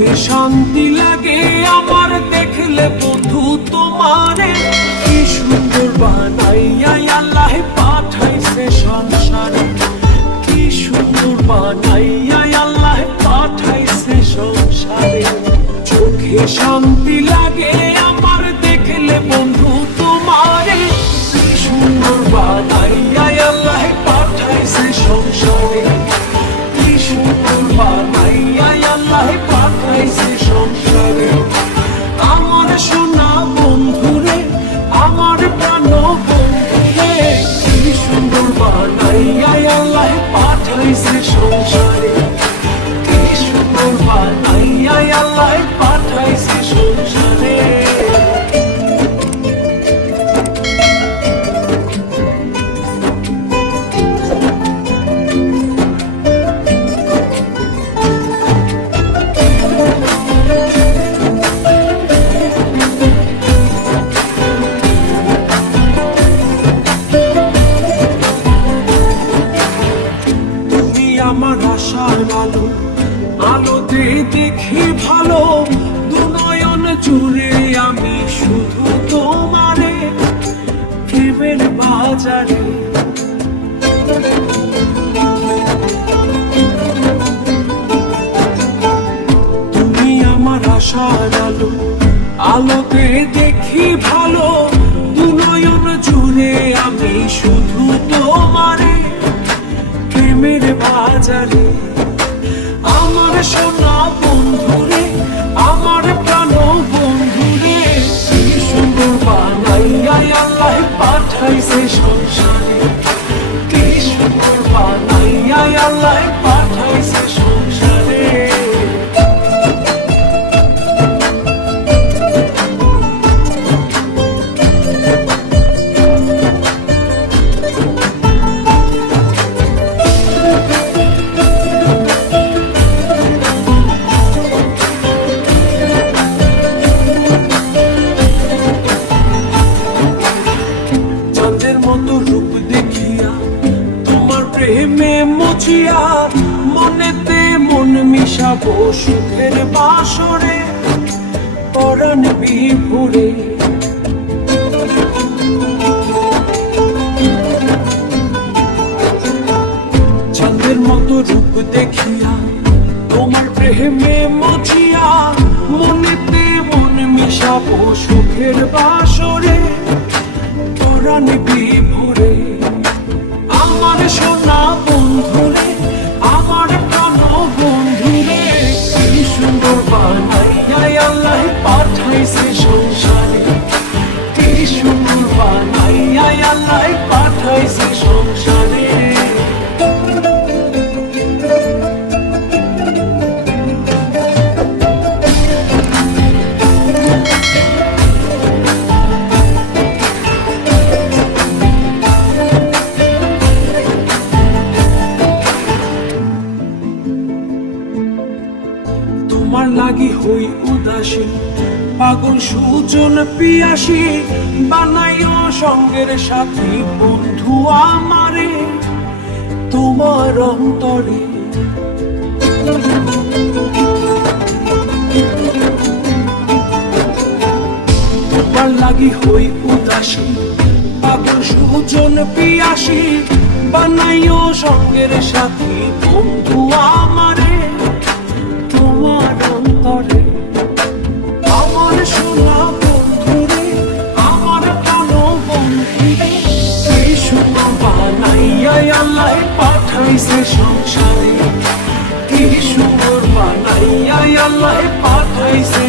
চোখে শান্তি লাগে আমার দেখলে বন্ধু তোমারে। কি সুন্দর বানাইয়া আল্লাহ পাঠাইছে সংসারে, কি সুন্দর বানাইয়া আল্লাহ পাঠাইছে সংসারে। চোখে শান্তি লাগে আমার দেখলে বন্ধু তোমারে, কি সুন্দর বানাইয়া আল্লাহ পাঠাইছে সংসারে, কি সুন্দর বানাইয়া আল্লাহ পাঠাইছে সংসারে। আমার সোনা বন্ধুরে, আমার প্রাণ বন্ধুরে, কি সুন্দর বানাইয়া আল্লাহ পাঠাইছে সংসারে, কি সুন্দর বানাইয়া আল্লাহ পাঠাইছে সংসারে। আমার আশার আলো, আলোতে দেখি ভালো, দুনয়ন জুড়ে আমি শুধু তোমারে। প্রেমের বাজারে তুমি আমার আশার আলো, আলোতে দেখি ভালো, দুনয়ন জুড়ে আমি শুধু তোমারে। প্রেমের বাজারে আমার সোনা বন্ধুরে, আমার প্রাণ বন্ধুরে, কি সুন্দর বানাইয়া আল্লাহ পাঠাইছে সংসারে, কি সুন্দর বানাইয়া আল্লাহ পাঠাইছে সংসারে। রূপ দেখিয়া তোমার প্রেমে মজিয়া, মনেতে মন মিশাবো সুখের বাসরে, পরাণ বিভোরে। চাঁদের মতো রূপ দেখিয়া তোমার প্রেমে মজিয়া, মনেতে মন মিশাবো সুখের বাসরে, পরাণ বিভোরে। আমার সোনা বন্ধুরে, আমার প্রাণ বন্ধুরে, কি সুন্দর বানাইয়া আল্লাহ পাঠাইছে সংসারে, কি সুন্দর বানাইয়া আল্লাহ পাঠাইছে সংসারে। তোমার লাগি হই উদাসী, পাগল সুজন পিয়াসী, বানাইও সঙ্গের সাথী বন্ধু আমারে তোমার অন্তরে। তোমার লাগি হই উদাসী, পাগল সুজন পিয়াসী, বানাইও সঙ্গের সাথী বন্ধু আমারে তোমার অন্তরে। আমার সোনা বন্ধুরে, আমার প্রাণ বন্ধুরে, কি সুন্দর বানাইয়া আল্লাহ পাঠাইছে সংসারে, কি সুন্দর বানাইয়া আল্লাহ পাঠাইছে